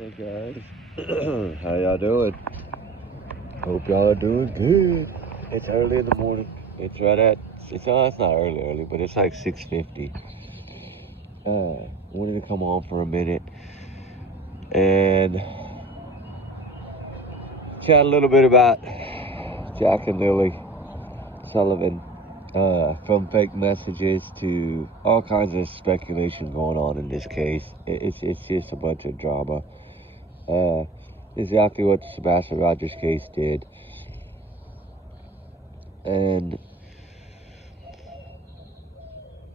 Hey guys, how y'all doing? Hope y'all are doing good. It's early in the morning. It's not early, but it's like 6:50. Wanted to come on for a minute and chat a little bit about Jack and Lily Sullivan. From fake messages to all kinds of speculation going on in this case. It's just a bunch of drama. Exactly what the Sebastian Rogers case did. And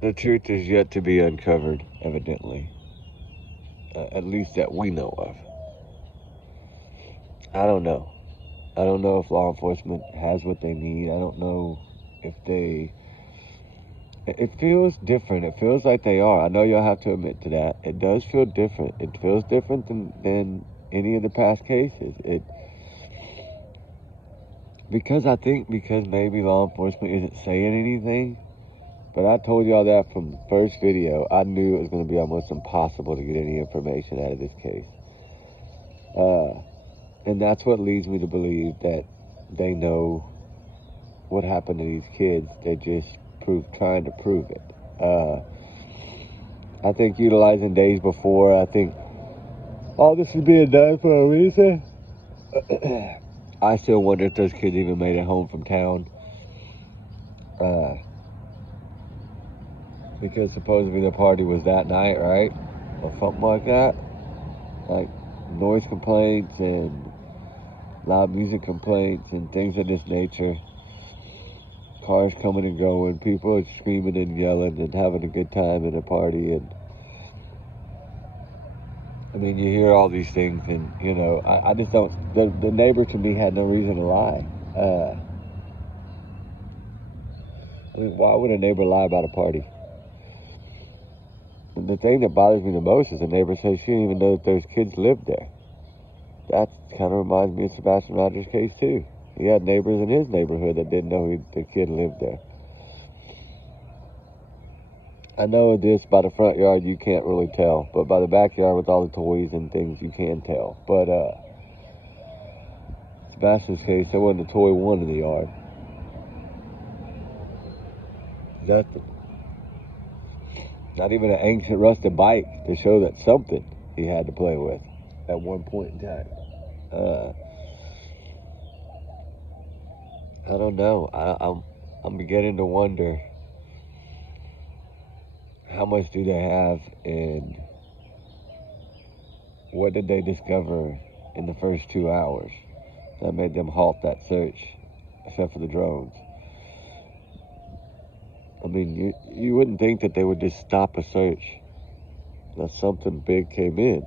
the truth is yet to be uncovered, evidently. At least that we know of. I don't know. I don't know if law enforcement has what they need. I don't know if they... It feels different. It feels like they are. I know y'all have to admit to that. It does feel different. It feels different than any of the past cases. Because maybe law enforcement isn't saying anything. But I told y'all that from the first video. I knew it was going to be almost impossible to get any information out of this case. And that's what leads me to believe that they know what happened to these kids. They're just trying to prove it. I think utilizing days before, I think all this is being done for a reason. I still wonder if those kids even made it home from town. Because supposedly the party was that night, right? Or something like that. Like noise complaints and loud music complaints and things of this nature. Cars coming and going, people are screaming and yelling and having a good time at a party. And I mean, you hear all these things, and I just don't. The neighbor to me had no reason to lie. I mean, why would a neighbor lie about a party? And the thing that bothers me the most is the neighbor says she didn't even know that those kids lived there. That kind of reminds me of Sebastian Rogers' case too. He had neighbors in his neighborhood that didn't know the kid lived there. I know this by the front yard you can't really tell, but by the backyard with all the toys and things you can tell. But Sebastian's case, there wasn't a toy one in the yard. Nothing. Not even an ancient rusted bike to show that something he had to play with at one point in time. I don't know. I'm beginning to wonder how much do they have and what did they discover in the first 2 hours that made them halt that search, except for the drones. I mean, you wouldn't think that they would just stop a search unless something big came in.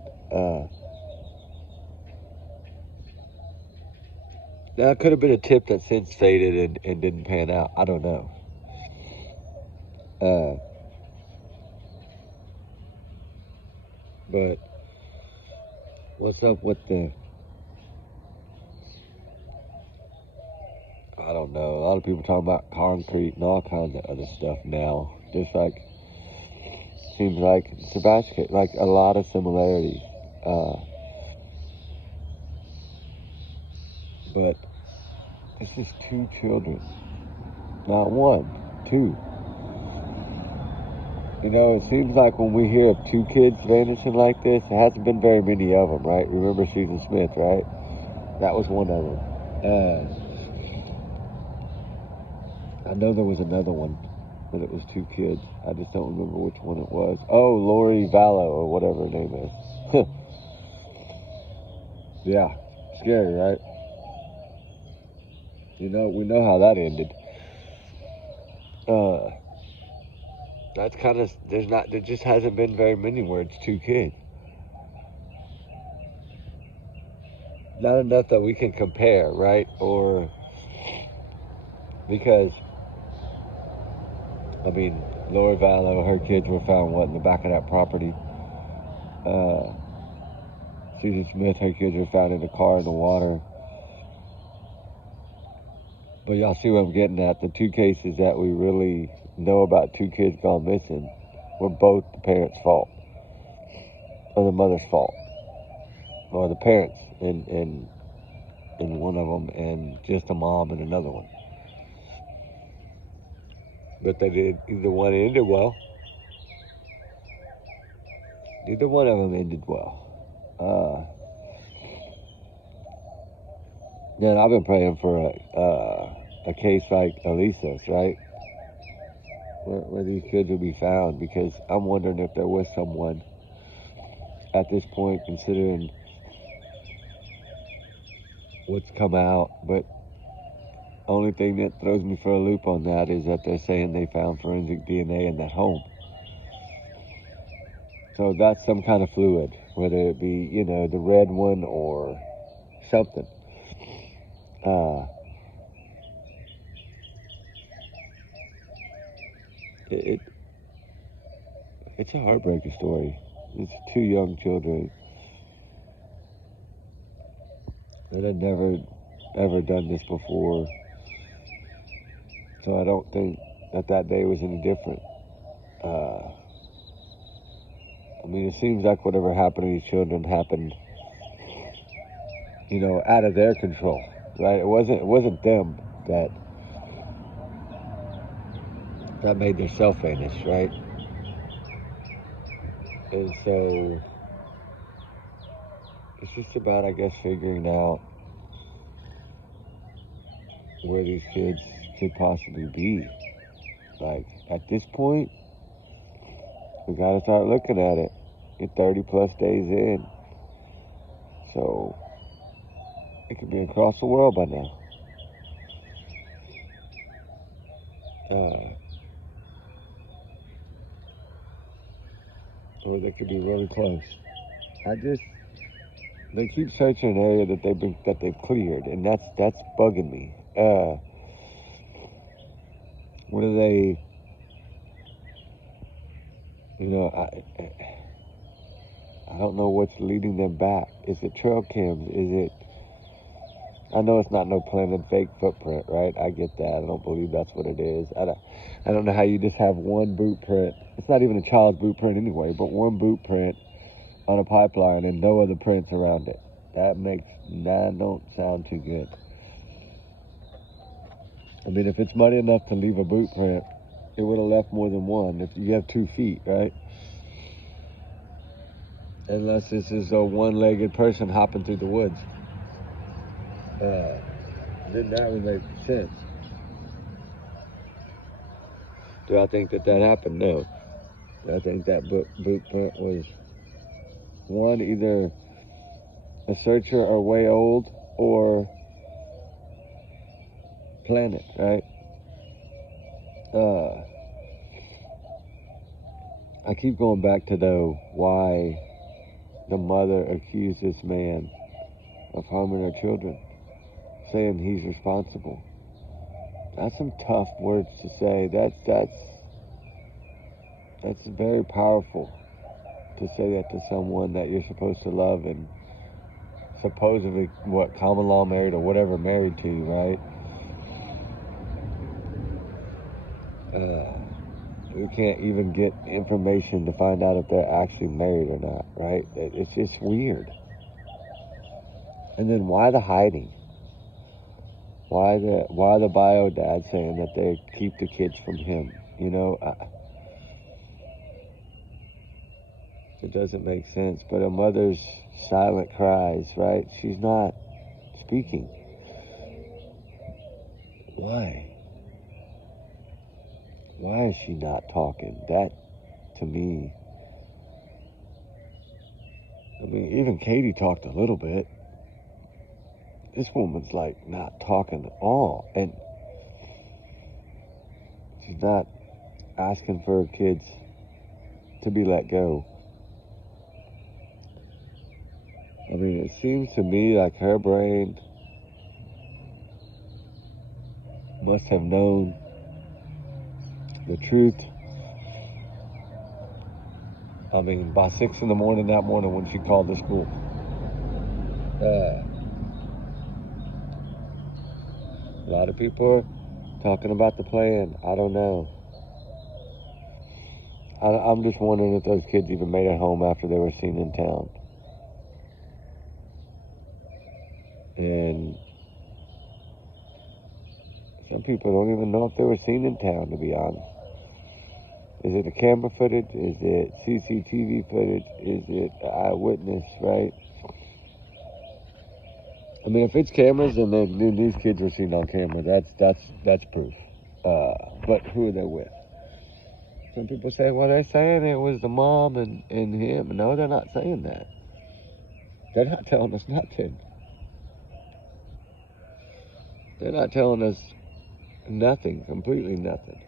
That could have been a tip that since faded and didn't pan out. I don't know. But what's up with I don't know. A lot of people talking about concrete and all kinds of other stuff now. Just like, seems like Sebastian, like a lot of similarities. But it's just 2 children. Not 1, 2. It seems like when we hear of 2 kids vanishing like this, it hasn't been very many of them, right? Remember Susan Smith, right? That was one of them. I know there was another one, but it was 2 kids. I just don't remember which one it was. Oh, Lori Vallow, or whatever her name is. Yeah, scary, right? We know how that ended. That's kind of, there just hasn't been very many where it's 2 kids. Not enough that we can compare, right? Or, because, I mean, Lori Vallow, her kids were found, in the back of that property. Susan Smith, her kids were found in the car in the water. But y'all see what I'm getting at. The 2 cases that we really know about 2 kids gone missing were both the parents' fault. Or the mother's fault. or the parents in one of them, and just a mom in another one. But they did, either one ended well. Neither one of them ended well. Man, I've been praying for a case like Elisa's, right? Where these kids will be found, because I'm wondering if there was someone at this point, considering what's come out. But only thing that throws me for a loop on that is that they're saying they found forensic DNA in that home. So that's some kind of fluid, whether it be, the red one or something. It's a heartbreaking story. It's two young children that had never, ever done this before. So I don't think that day was any different. It seems like whatever happened to these children happened, out of their control, right? It wasn't them that made themselves vanish, right? And so it's just about, I guess, figuring out where these kids could possibly be. Like, at this point, we gotta start looking at it. You're 30 plus days in. So it could be across the world by now. Or they could be really close. They keep searching an area that they've cleared, and that's bugging me. What are they? I don't know what's leading them back. Is it trail cams? I know it's not no planted fake footprint, right? I get that. I don't believe that's what it is. I don't know how you just have one boot print. It's not even a child's boot print anyway, but one boot print on a pipeline and no other prints around it. That don't sound too good. If it's muddy enough to leave a boot print, it would have left more than one. If you have 2 feet, right? Unless this is a one-legged person hopping through the woods. Then that would make sense. Do I think that happened? No. I think that boot print was one, either a searcher or way old, or planet, right? I keep going back to, though, why the mother accused this man of harming her children, saying he's responsible. That's some tough words to say. That's very powerful to say that to someone that you're supposed to love and supposedly, common law married or whatever married to, right? We can't even get information to find out if they're actually married or not, right? It's just weird. And then why the hiding? Why the bio dad saying that they keep the kids from him? It doesn't make sense. But a mother's silent cries, right? She's not speaking. Why? Why is she not talking? That, to me, even Katie talked a little bit. This woman's like not talking at all. And she's not asking for her kids to be let go. It seems to me like her brain must have known the truth. By 6 in the morning that morning when she called the school. A lot of people are talking about the plan. I don't know. I'm just wondering if those kids even made it home after they were seen in town. And some people don't even know if they were seen in town, to be honest. Is it the camera footage? Is it CCTV footage? Is it eyewitness, right? I mean, if it's cameras, then these kids were seen on camera. That's proof. But who are they with? Some people say, well, they're saying it was the mom and him. No, they're not saying that. They're not telling us nothing. They're not telling us nothing, completely nothing.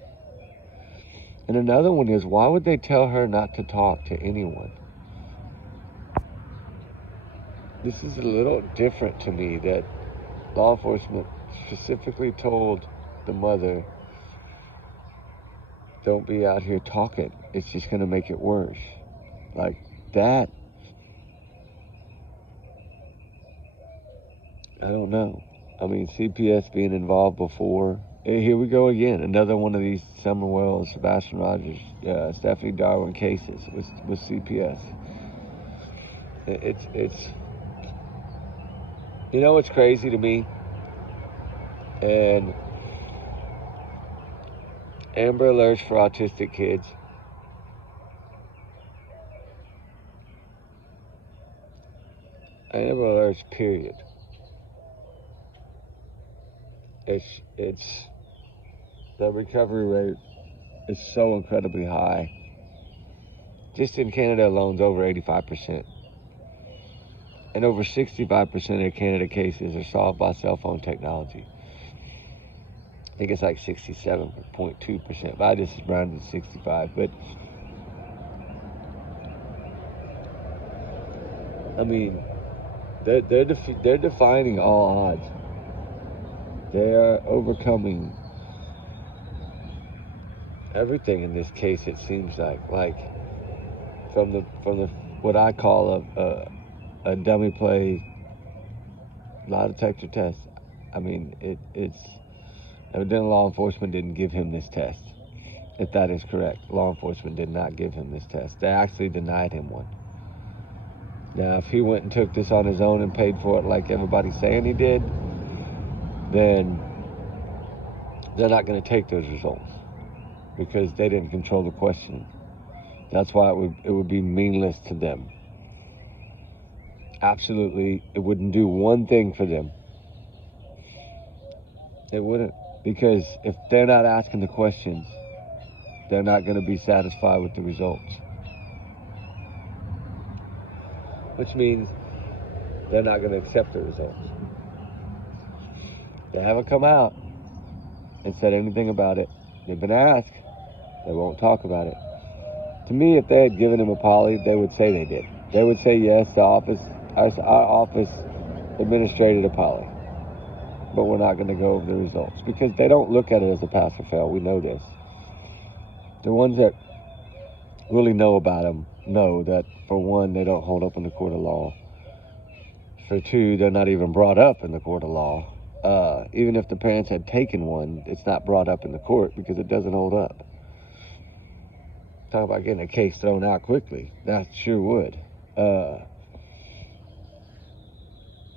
And another one is, why would they tell her not to talk to anyone? This is a little different to me, that law enforcement specifically told the mother, don't be out here talking. It's just going to make it worse. Like that. I don't know. I mean, CPS being involved before. Hey, here we go again. Another one of these Summer Wells, Sebastian Rogers, Stephanie Darwin cases with CPS. It's you know, it's crazy to me. And Amber Alerts for autistic kids. Amber Alerts, period. It's the recovery rate is so incredibly high. Just in Canada alone, it's over 85%. And over 65% of Canada cases are solved by cell phone technology. I think it's like 67.2%, but I just rounded to 65. But I mean, they're defying all odds. They are overcoming everything in this case. It seems like from the what I call a dummy play lie detector test. I mean, it's evidently law enforcement didn't give him this test. If that is correct, law enforcement did not give him this test. They actually denied him one. Now, if he went and took this on his own and paid for it like everybody's saying he did, then they're not going to take those results because they didn't control the questioning. That's why it would be meaningless to them. Absolutely, it wouldn't do one thing for them. It wouldn't, because if they're not asking the questions, they're not going to be satisfied with the results. Which means they're not going to accept the results. They haven't come out and said anything about it. They've been asked. They won't talk about it. To me, if they had given him a poly, they would say they did. They would say, yes, our office administrated a poly. But we're not going to go over the results. Because they don't look at it as a pass or fail. We know this. The ones that really know about them know that, for one, they don't hold up in the court of law. For two, they're not even brought up in the court of law. Even if the parents had taken one, it's not brought up in the court because it doesn't hold up. Talk about getting a case thrown out quickly. That sure would.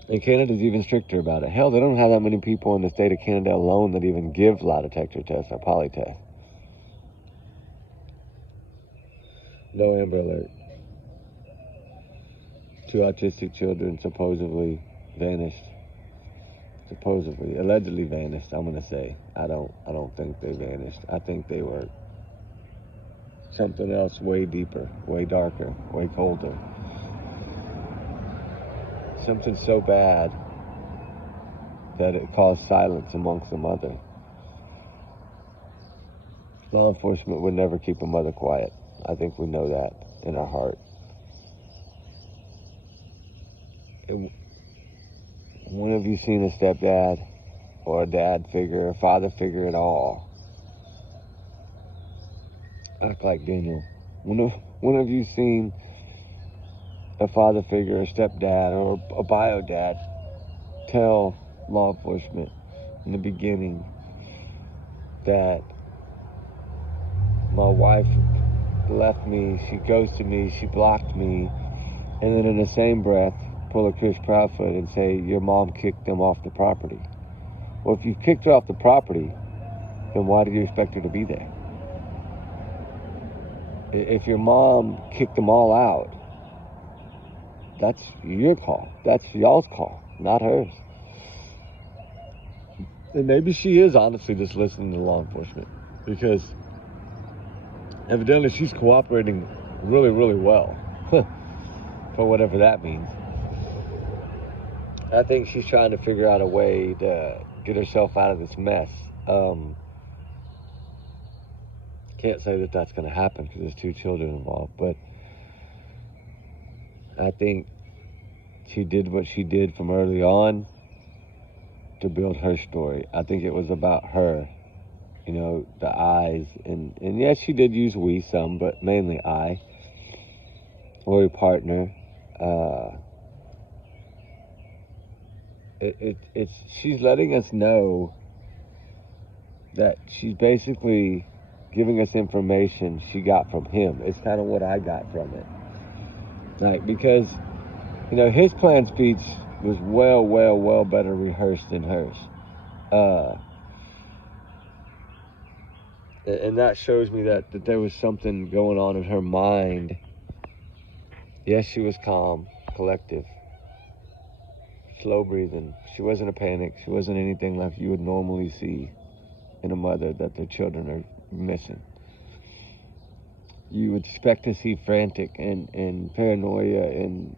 And Canada's even stricter about it. Hell, they don't have that many people in the state of Canada alone that even give lie detector tests or poly tests. No Amber Alert. 2 autistic children supposedly vanished. Supposedly, allegedly vanished, I'm gonna say. I don't think they vanished. I think they were something else way deeper, way darker, way colder. Something so bad that it caused silence amongst the mother. Law enforcement would never keep a mother quiet. I think we know that in our heart. When have you seen a stepdad or a dad figure, a father figure at all act like Daniel? When have you seen a father figure, a stepdad, or a bio dad tell law enforcement in the beginning that my wife left me, she ghosted me, she blocked me, and then in the same breath pull a Chris Proudfoot and say your mom kicked them off the property. Well, if you kicked her off the property, then why did you expect her to be there? If your mom kicked them all out, that's your call. That's y'all's call, not hers. And maybe she is honestly just listening to law enforcement, because evidently she's cooperating really, really well, for whatever that means. I think she's trying to figure out a way to get herself out of this mess. Can't say that that's going to happen because there's 2 children involved, but I think she did what she did from early on to build her story. I think it was about her, you know, the I's, and yes, she did use we some, but mainly I, or a partner. She's letting us know that she's basically giving us information she got from him. It's kind of what I got from it. Like, because, you know, his planned speech was well better rehearsed than hers. And that shows me that there was something going on in her mind. Yes, she was calm, collective, slow breathing. She wasn't a panic. She wasn't anything like you would normally see in a mother that their children are missing. You would expect to see frantic and paranoia and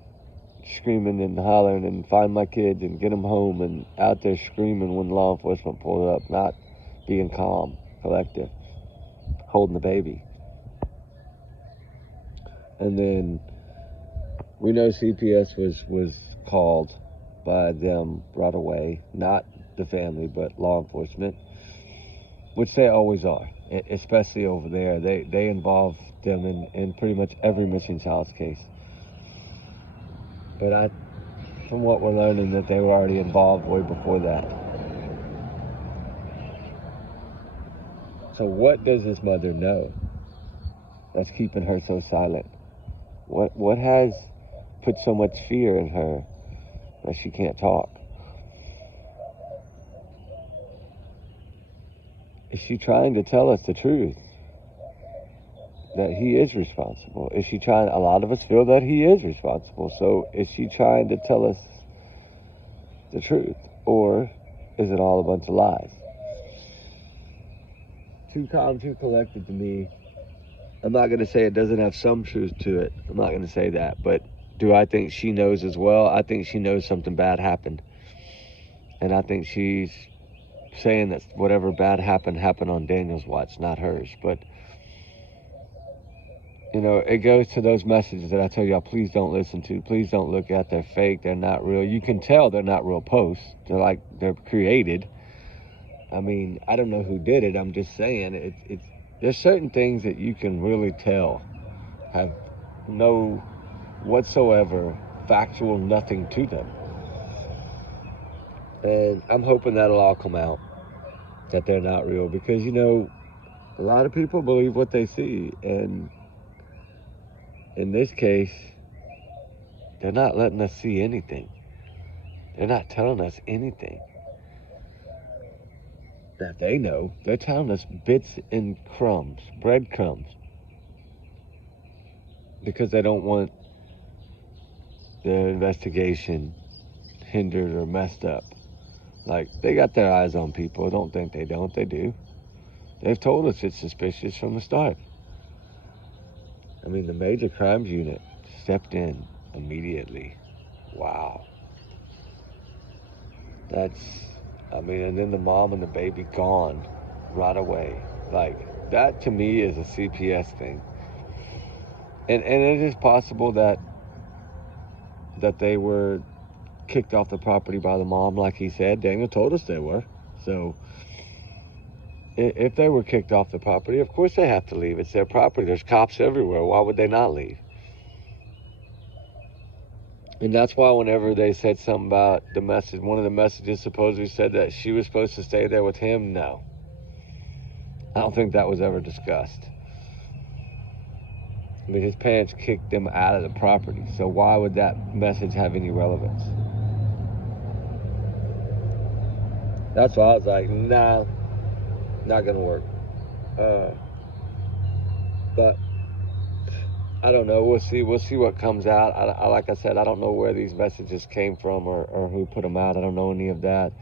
screaming and hollering and find my kids and get them home and out there screaming when law enforcement pulled up, not being calm, collective, holding the baby. And then we know CPS was called by them right away, not the family, but law enforcement, which they always are, especially over there. They involve them in pretty much every missing child's case. But from what we're learning, that they were already involved way before that. So what does this mother know that's keeping her so silent? What has put so much fear in her that she can't talk? Is she trying to tell us the truth? That he is responsible? Is she trying? A lot of us feel that he is responsible. So is she trying to tell us the truth? Or is it all a bunch of lies? Too calm, too collected to me. I'm not going to say it doesn't have some truth to it. I'm not going to say that. But do I think she knows as well? I think she knows something bad happened. And I think she's saying that whatever bad happened on Daniel's watch, not hers. But, you know, it goes to those messages that I tell y'all, please don't listen to. Please don't look at. They're fake. They're not real. You can tell they're not real posts. They're created. I mean, I don't know who did it. I'm just saying there's certain things that you can really tell have no whatsoever factual nothing to them. And I'm hoping that'll all come out, that they're not real, because, you know, a lot of people believe what they see, and in this case, they're not letting us see anything. They're not telling us anything that they know. They're telling us bits and crumbs, breadcrumbs, because they don't want their investigation hindered or messed up. Like, they got their eyes on people. Don't think they don't. They do. They've told us it's suspicious from the start. I mean, the major crimes unit stepped in immediately. Wow. And then the mom and the baby gone right away. Like, that to me is a CPS thing. And it is possible that they were kicked off the property by the mom, like he said. Daniel told us they were. So if they were kicked off the property, of course they have to leave. It's their property. There's cops everywhere. Why would they not leave? And that's why whenever they said something about the message, one of the messages supposedly said that she was supposed to stay there with him. No. I don't think that was ever discussed. I mean, his parents kicked them out of the property. So why would that message have any relevance? That's why I was like, nah, not gonna work. But I don't know. We'll see. We'll see what comes out. Like I said, I don't know where these messages came from or who put them out. I don't know any of that.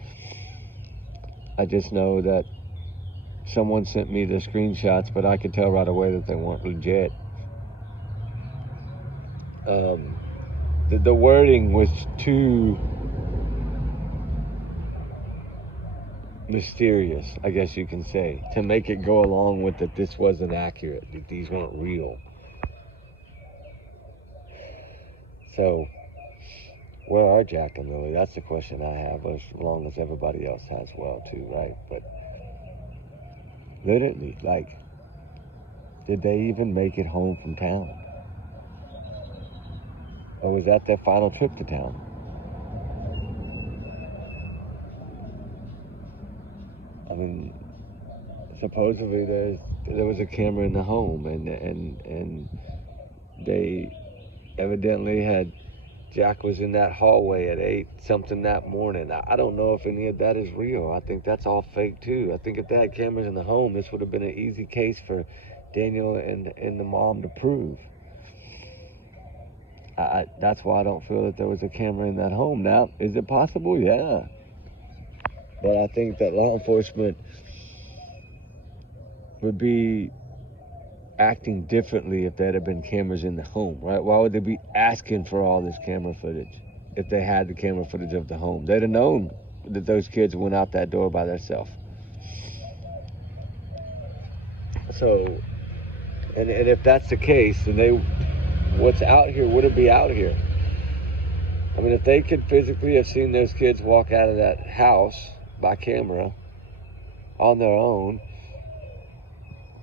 I just know that someone sent me the screenshots, but I could tell right away that they weren't legit. The wording was too mysterious, I guess you can say, to make it go along with that this wasn't accurate, that these weren't real. So, where are Jack and Lily? That's the question I have, as long as everybody else has well too, right? But literally, like, did they even make it home from town? Or was that their final trip to town? I mean, supposedly there was a camera in the home, and they evidently had Jack was in that hallway at 8 something that morning. I don't know if any of that is real. I think that's all fake too. I think if they had cameras in the home, this would have been an easy case for Daniel and the mom to prove. That's why I don't feel that there was a camera in that home. Now, is it possible? Yeah. But I think that law enforcement would be acting differently if there had been cameras in the home, right? Why would they be asking for all this camera footage if they had the camera footage of the home? They'd have known that those kids went out that door by themselves. So, and if that's the case, then what's out here wouldn't be out here. I mean, if they could physically have seen those kids walk out of that house by camera on their own,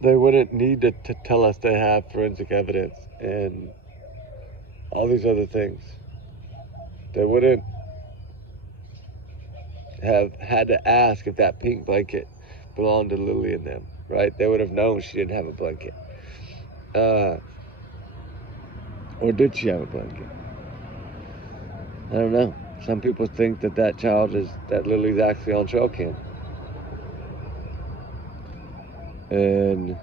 they wouldn't need to tell us they have forensic evidence and all these other things. They wouldn't have had to ask if that pink blanket belonged to Lily and them, right? They would have known she didn't have a blanket. Or did she have a blanket? I don't know. Some people think that that Lily's actually on trail cam. And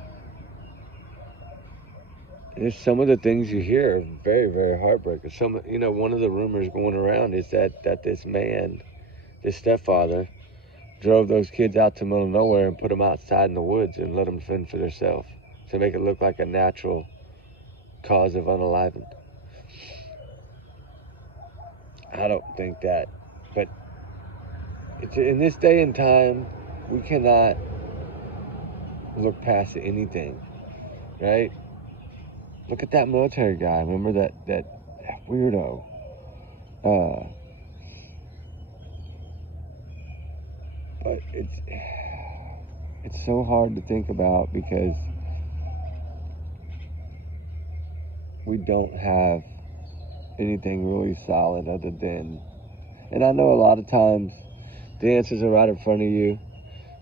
some of the things you hear are very, very heartbreaking. One of the rumors going around is that this man, this stepfather, drove those kids out to the middle of nowhere and put them outside in the woods and let them fend for themselves to make it look like a natural cause of unaliving. I don't think that, but in this day and time, we cannot look past anything, right? Look at that military guy. Remember that weirdo? But it's so hard to think about because we don't have anything really solid other than, and I know a lot of times the answers are right in front of you.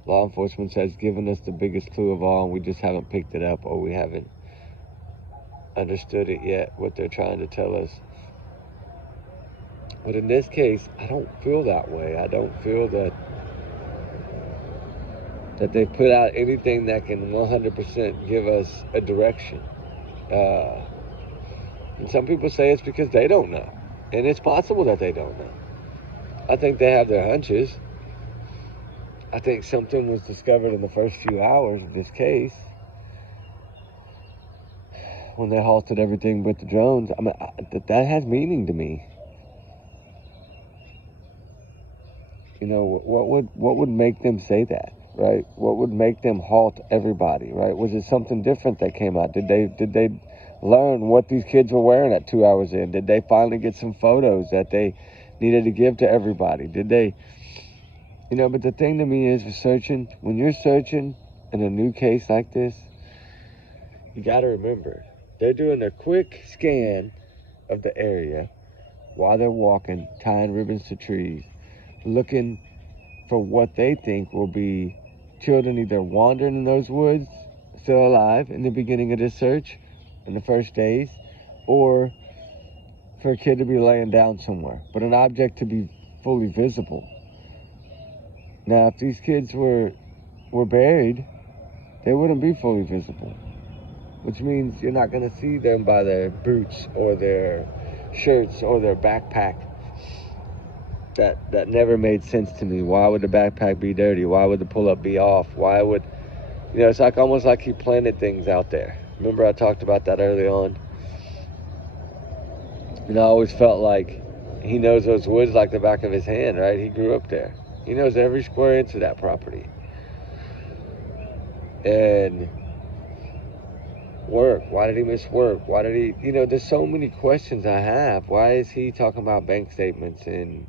Law enforcement has given us the biggest clue of all, and we just haven't picked it up, or we haven't understood it yet, what they're trying to tell us. But in this case, I don't feel that way. I don't feel that they put out anything that can 100% give us a direction. And some people say it's because they don't know. And it's possible that they don't know. I think they have their hunches. I think something was discovered in the first few hours of this case when they halted everything but the drones. I mean, that has meaning to me. What would make them say that, right? What would make them halt everybody, right? Was it something different that came out? Did they learn what these kids were wearing at 2 hours in? Did they finally get some photos that they needed to give to everybody? Did they, but the thing to me is when you're searching in a new case like this, you got to remember, they're doing a quick scan of the area while they're walking, tying ribbons to trees, looking for what they think will be children either wandering in those woods, still alive in the beginning of this search, in the first days, or for a kid to be laying down somewhere, but an object to be fully visible. Now, if these kids were buried, they wouldn't be fully visible, which means you're not going to see them by their boots or their shirts or their backpack. That never made sense to me. Why would the backpack be dirty? Why would the pull-up be off? Why would, it's like almost like he planted things out there. Remember I talked about that early on? And I always felt like he knows those woods like the back of his hand, right? He grew up there. He knows every square inch of that property. And work, why did he miss work? Why did he, there's so many questions I have. Why is he talking about bank statements and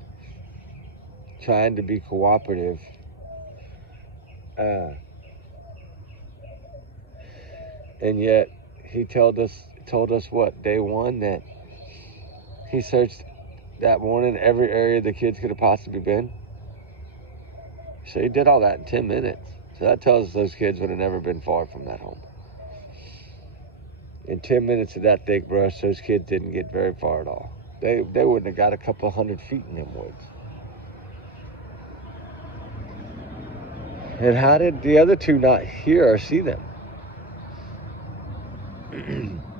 trying to be cooperative? And yet he told us what, day one, that he searched that morning every area the kids could have possibly been. So he did all that in 10 minutes. So that tells us those kids would have never been far from that home. In 10 minutes of that thick brush, those kids didn't get very far at all. They wouldn't have got a couple 100 feet in them woods. And how did the other two not hear or see them?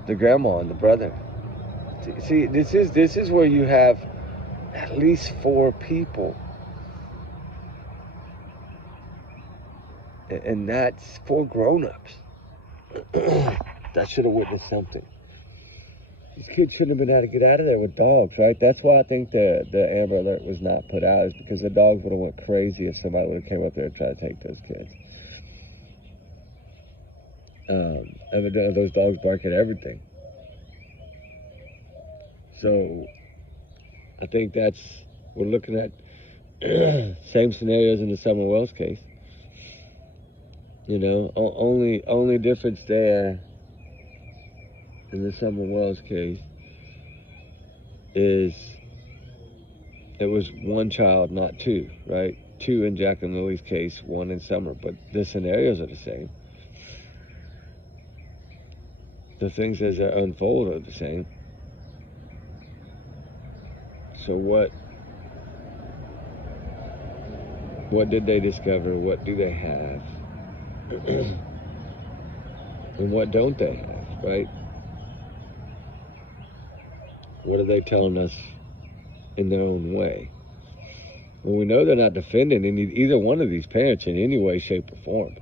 The grandma and the brother. See, this is where you have at least 4 people. And that's 4 grown-ups that should have witnessed something. These kids shouldn't have been able to get out of there with dogs, right? That's why I think the Amber Alert was not put out, is because the dogs would have went crazy if somebody would have came up there and tried to take those kids. Evidently, those dogs bark at everything. So, I think we're looking at same scenarios in the Summer Wells case. Only difference there in the Summer Wells case is it was 1 child, not 2, right? 2 in Jack and Lily's case, 1 in Summer, but the scenarios are the same. The things as they unfold are the same. So what did they discover? What do they have? And what don't they have, right? What are they telling us in their own way? Well, we know they're not defending either one of these parents in any way, shape, or form.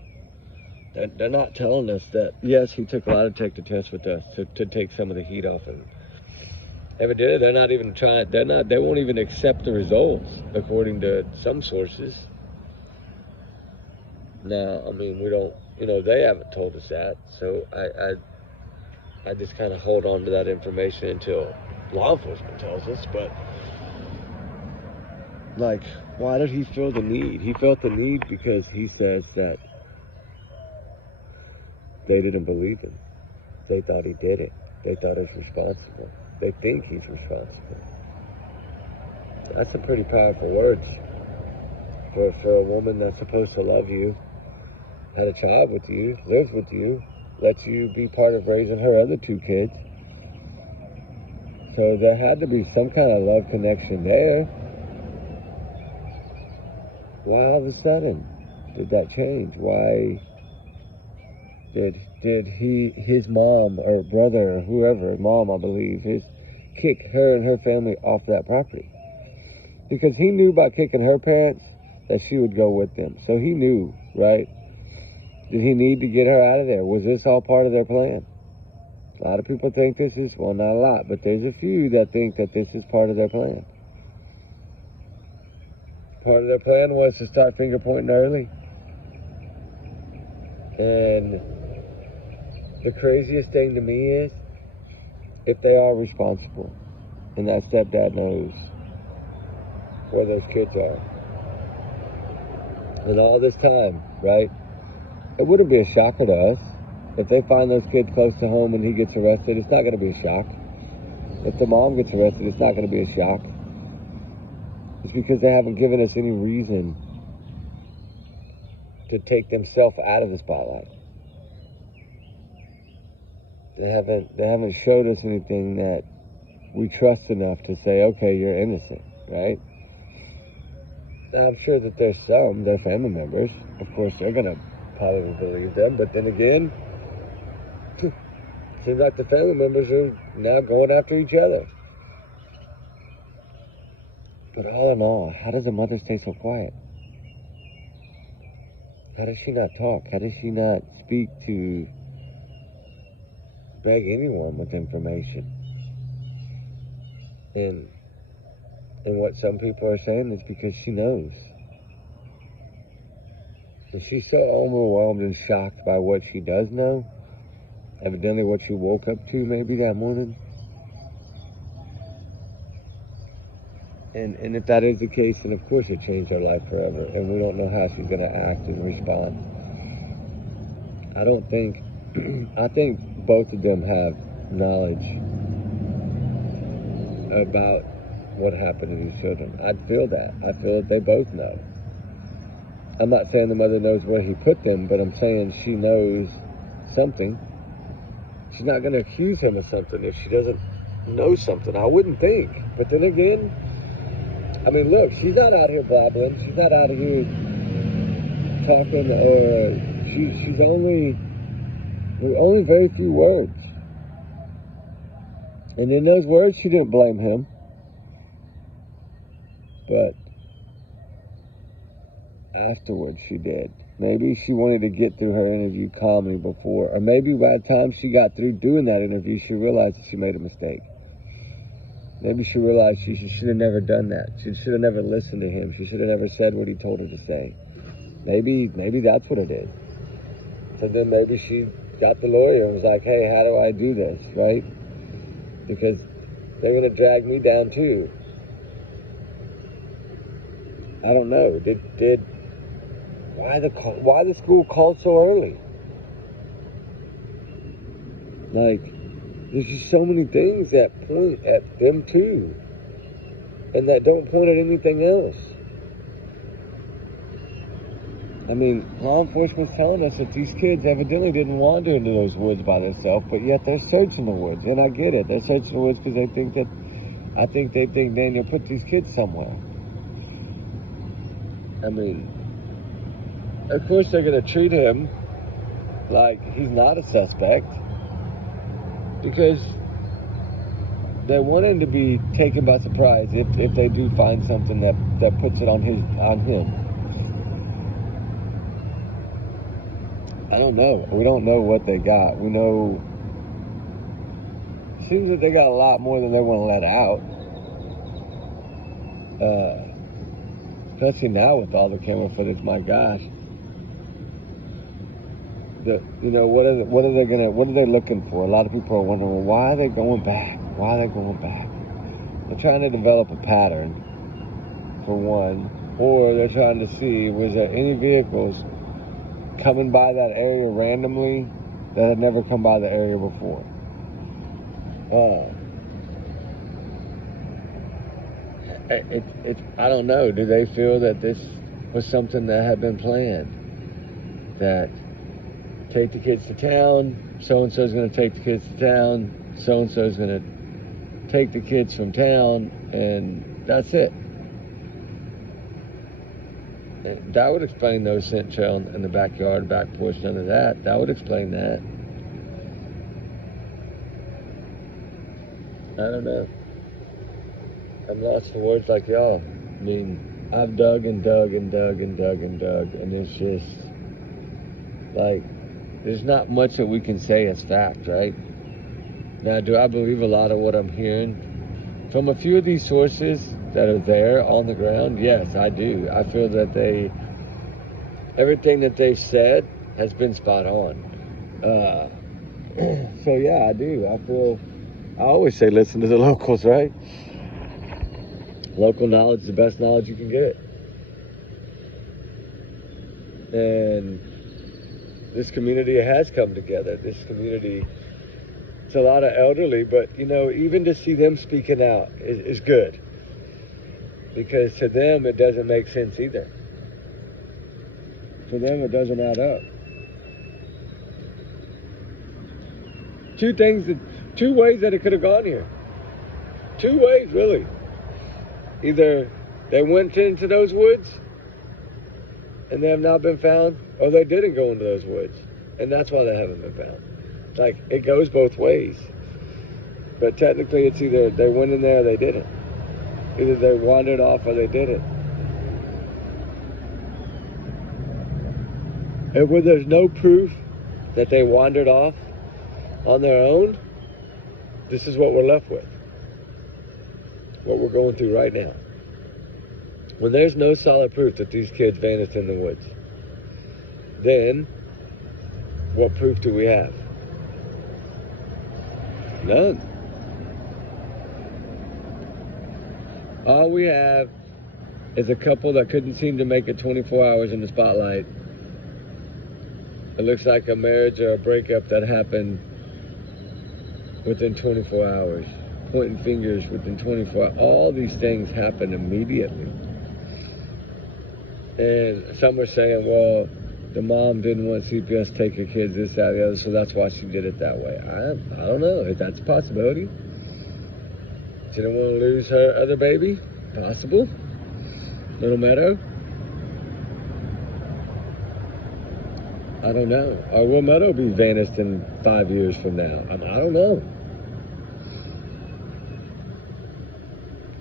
They're not telling us that, yes, he took a lie detector test with us to take some of the heat off him. Evidently, they're not even trying, they won't even accept the results, according to some sources. Now, we don't, they haven't told us that, so I just kind of hold on to that information until law enforcement tells us. But, why did he feel the need? He felt the need because he says that they didn't believe him. They thought he did it. They thought he was responsible. They think he's responsible. That's some pretty powerful words for a woman that's supposed to love you, had a child with you, lives with you, lets you be part of raising her other 2 kids. So there had to be some kind of love connection there. Why all of a sudden did that change? Why did his mom or brother or whoever, mom I believe, kick her and her family off that property? Because he knew by kicking her parents that she would go with them. So he knew, right? Did he need to get her out of there? Was this all part of their plan? A lot of people think this is, well, not a lot, but there's a few that think that this is part of their plan. Part of their plan was to start finger pointing early. And the craziest thing to me is, if they are responsible, and that stepdad knows where those kids are, and all this time, right? It wouldn't be a shocker to us. If they find those kids close to home and he gets arrested, it's not going to be a shock. If the mom gets arrested, it's not going to be a shock. It's because they haven't given us any reason to take themselves out of the spotlight. They haven't showed us anything that we trust enough to say, okay, you're innocent, right? Now, I'm sure that there's their family members. Of course, they're gonna probably believe them, but then again, seems like the family members are now going after each other. But all in all, how does a mother stay so quiet? How does she not talk? How does she not speak to beg anyone with information? And what some people are saying is because she knows. And she's so overwhelmed and shocked by what she does know, evidently what she woke up to maybe that morning. And if that is the case, then of course it changed her life forever. And we don't know how she's going to act and respond. I think both of them have knowledge about what happened to these children. I feel that. I feel that they both know. I'm not saying the mother knows where he put them, but I'm saying she knows something. She's not going to accuse him of something if she doesn't know something. I wouldn't think. But then again, I mean, look, she's not out here blabbling. She's not out here talking, or she's only very few words. And in those words, she didn't blame him. But afterwards, she did. Maybe she wanted to get through her interview calmly before, or maybe by the time she got through doing that interview, she realized that she made a mistake. Maybe she realized she should have never done that. She should have never listened to him. She should have never said what he told her to say. Maybe that's what it is. So then maybe she got the lawyer and was like, hey, how do I do this, right? Because they're going to drag me down too. I don't know. Why the school called so early? Like, there's just so many things that point at them too, and that don't point at anything else. I mean, law enforcement's telling us that these kids evidently didn't wander into those woods by themselves, but yet they're searching the woods, and I get it. They're searching the woods because they think Daniel put these kids somewhere. I mean, of course they're going to treat him like he's not a suspect because they want him to be taken by surprise if they do find something that puts it on him. I don't know. We don't know what they got. We know it seems that they got a lot more than they want to let out. Especially now with all the camera footage, my gosh. What are they looking for? A lot of people are wondering, well, why are they going back? Why are they going back? They're trying to develop a pattern, for one, or they're trying to see, was there any vehicles coming by that area randomly that had never come by the area before? I don't know. Do they feel that this was something that had been planned? That take the kids to town, so-and-so is going to take the kids to town, so-and-so is going to take the kids from town, and that's it. And that would explain no scent trail in the backyard, back porch, none of that. That would explain that. I don't know. I'm lost for words like y'all. I mean, I've dug and dug and dug and dug and dug, and it's just like, there's not much that we can say as fact, right? Now, do I believe a lot of what I'm hearing from a few of these sources that are there on the ground? Yes, I do. I feel that everything that they've said has been spot on. So yeah, I do. I always say listen to the locals, right? Local knowledge is the best knowledge you can get. And this community has come together. This community, it's a lot of elderly, but even to see them speaking out is good. Because to them, it doesn't make sense either. To them, it doesn't add up. two ways that it could have gone here. Two ways, really. Either they went into those woods and they have not been found, or they didn't go into those woods, and that's why they haven't been found. Like, it goes both ways. But technically, it's either they went in there or they didn't. Either they wandered off or they didn't. And when there's no proof that they wandered off on their own, this is what we're left with. What we're going through right now. When there's no solid proof that these kids vanished in the woods, then what proof do we have? None. All we have is a couple that couldn't seem to make it 24 hours in the spotlight. It looks like a marriage or a breakup that happened within 24 hours. Pointing fingers within 24 hours. All these things happen immediately. And some are saying, well, the mom didn't want CPS to take her kids, this, that, the other, so that's why she did it that way. I don't know if that's a possibility. She didn't want to lose her other baby? Possible. Little Meadow? I don't know. Or will Meadow be vanished in 5 years from now? I don't know.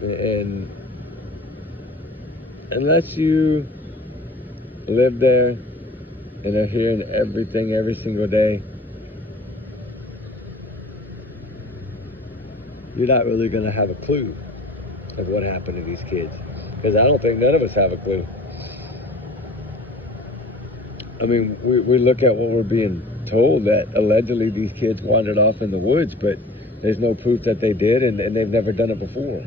And unless you live there and are hearing everything every single day, you're not really going to have a clue of what happened to these kids. Because I don't think none of us have a clue. I mean, we look at what we're being told, that allegedly these kids wandered off in the woods, but there's no proof that they did, and they've never done it before.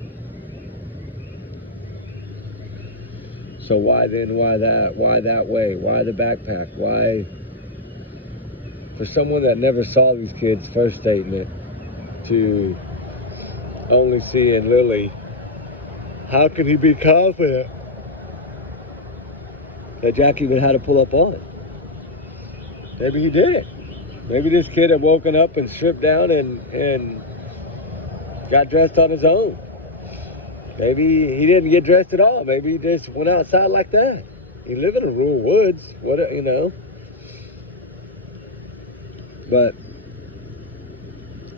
So why then, why that? Why that way? Why the backpack? Why, for someone that never saw these kids' first statement, to only seeing Lily, how can he be confident that Jackie even had to pull up on it? Maybe he did. Maybe this kid had woken up and stripped down and got dressed on his own. Maybe he didn't get dressed at all. Maybe he just went outside like that. You live in the rural woods, you know. But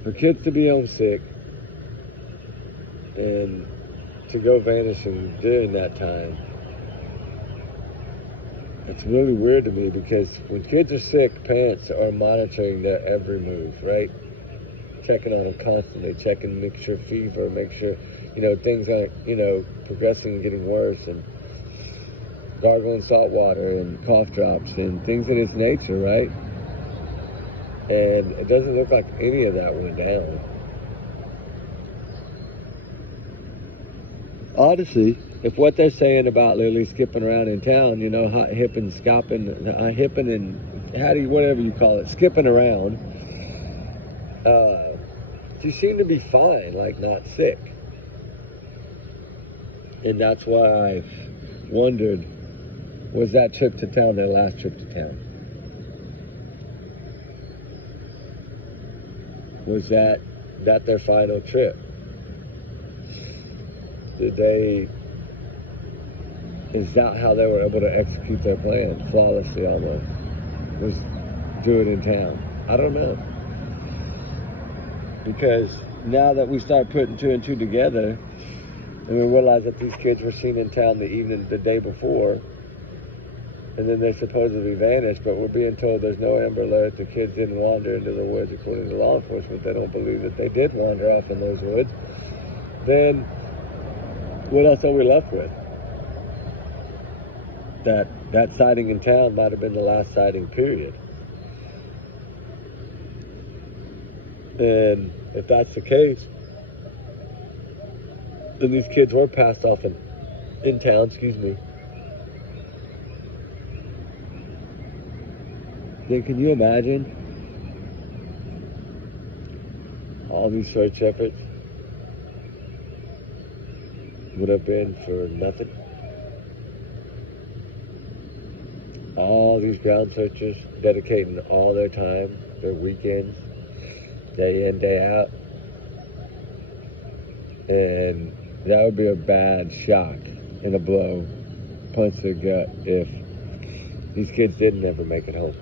for kids to be homesick and to go vanishing during that time, it's really weird to me, because when kids are sick, parents are monitoring their every move, right? Checking on them constantly, checking, make sure fever, make sure, things aren't, progressing and getting worse, and gargling salt water and cough drops and things of this nature, right? And it doesn't look like any of that went down. Honestly, if what they're saying about Lily skipping around in town, hipping, and whatever you call it, skipping around, she seemed to be fine, like not sick. And that's why I wondered, was that trip to town their last trip to town? Was that their final trip? Is that how they were able to execute their plan flawlessly almost? Was do it in town? I don't know. Because now that we start putting two and two together, and we realize that these kids were seen in town the day before, and then they supposedly vanished, but we're being told there's no Amber Alert, the kids didn't wander into the woods according to law enforcement. They don't believe that they did wander off in those woods. Then what else are we left with? That sighting in town might have been the last sighting, period. And if that's the case, then these kids were passed off in town, Then can you imagine all these search efforts would have been for nothing? All these ground searchers dedicating all their time, their weekends, day in, day out. And that would be a bad shock and a blow, punch to the gut if these kids didn't ever make it home.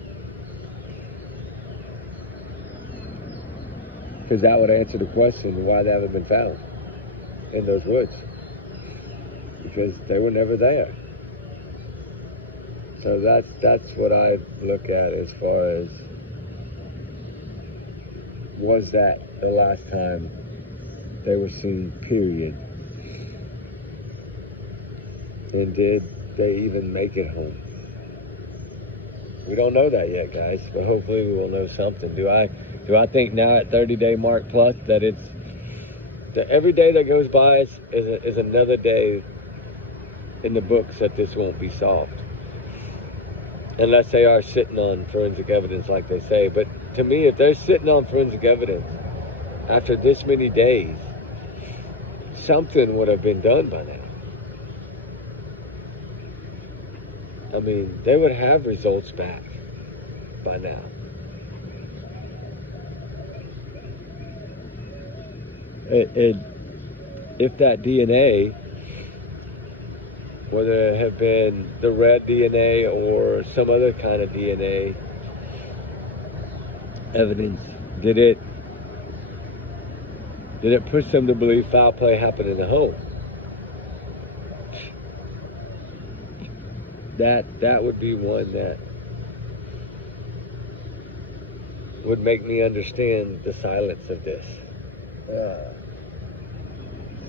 Because that would answer the question why they haven't been found in those woods. Because they were never there. So that's what I look at as far as, was that the last time they were seen, period? And did they even make it home? We don't know that yet, guys, but hopefully we will know something. Do I think now at 30-day mark plus that it's that every day that goes by is another day in the books that this won't be solved, unless they are sitting on forensic evidence like they say. But to me, if they're sitting on forensic evidence after this many days, something would have been done by now. I mean, they would have results back by now. If that DNA, whether it have been the red DNA or some other kind of DNA evidence, did it push them to believe foul play happened in the home? That would be one that would make me understand the silence of this.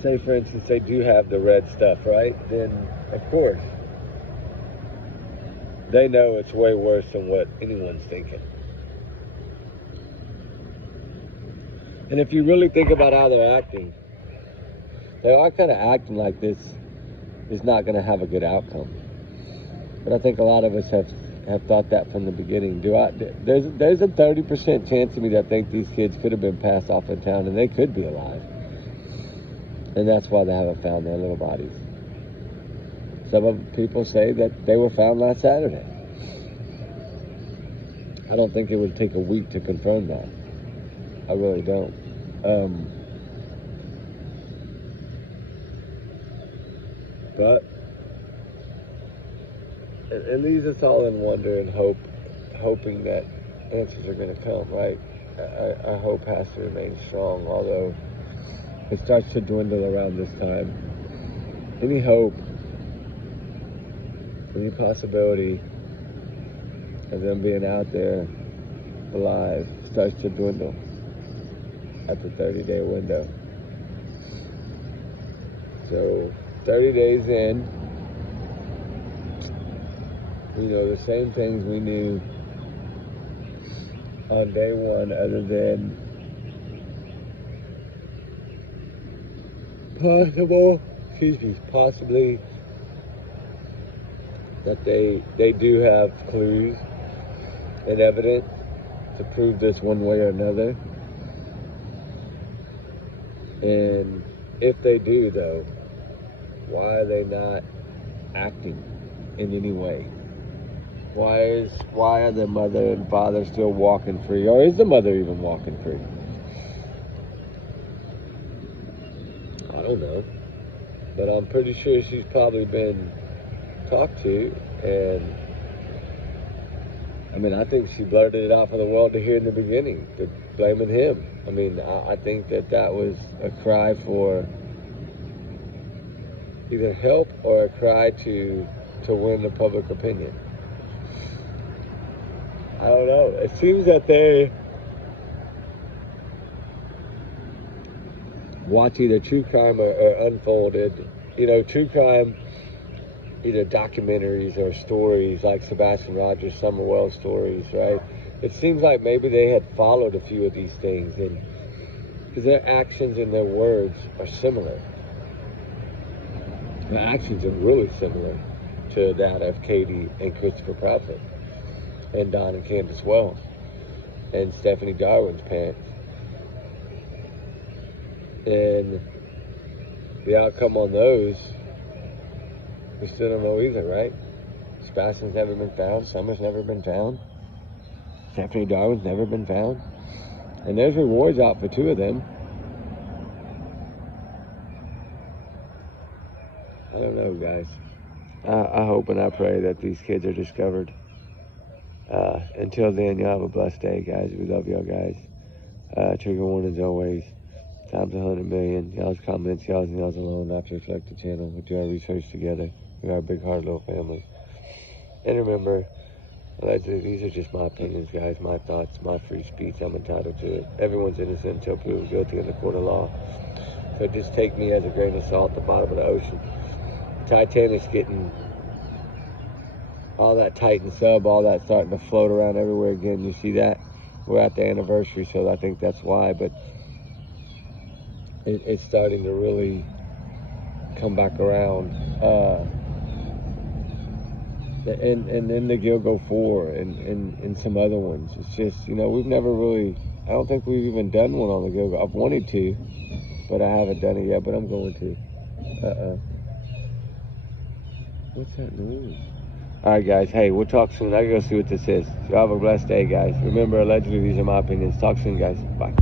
Say, for instance, they do have the red stuff, right? Then, of course, they know it's way worse than what anyone's thinking. And if you really think about how they're acting, they are kind of acting like this is not going to have a good outcome. But I think a lot of us have thought that from the beginning. There's a 30% chance of me that I think these kids could have been passed off in town and they could be alive. And that's why they haven't found their little bodies. Some of people say that they were found last Saturday. I don't think it would take a week to confirm that. I really don't. But it leaves us all in wonder and hoping that answers are going to come, right? Our hope has to remain strong, although it starts to dwindle around this time. Any hope, any possibility of them being out there alive starts to dwindle at the 30-day window. So 30 days in, we know the same things we knew on day one, other than possibly that they do have clues and evidence to prove this one way or another. And if they do, though, why are they not acting in any way? Why are the mother and father still walking free? Or is the mother even walking free? I don't know. But I'm pretty sure she's probably been talked to, and I mean, I think she blurted it out for the world to hear in the beginning, blaming him. I mean, I think that was a cry for either help or a cry to win the public opinion. I don't know. It seems that they watch either true crime or unfolded. You know, true crime, either documentaries or stories like Sebastian Rogers, Summer Wells stories, right? It seems like maybe they had followed a few of these things, and because their actions and their words are similar. Their actions are really similar to that of Katie and Christopher Prophet, and Don and Candace Wells, and Stephanie Darwin's parents. And the outcome on those, we still don't know either, right? Sebastian's never been found. Summer's never been found. Stephanie Darwin's never been found. And there's rewards out for 2 of them. I don't know, guys. I hope and I pray that these kids are discovered. Until then, y'all have a blessed day, guys. We love y'all, guys. Trigger warnings always. Times 100 million. Y'all's comments, y'all's and y'all's alone. Not to reflect the channel. We do our research together. We are a big heart, little family. And remember, allegedly, these are just my opinions, guys. My thoughts, my free speech. I'm entitled to it. Everyone's innocent until proven guilty in the court of law. So just take me as a grain of salt at the bottom of the ocean. Titanic's getting all that Titan sub, all that starting to float around everywhere again. You see that? We're at the anniversary, so I think that's why. But it's starting to really come back around. And then the Gilgo 4 and some other ones. It's just, you know, we've never really, I don't think we've even done one on the Gilgo. I've wanted to, but I haven't done it yet, but I'm going to. What's that noise? All right, guys. Hey, we'll talk soon. I gotta go see what this is. So have a blessed day, guys. Remember, allegedly, these are my opinions. Talk soon, guys. Bye.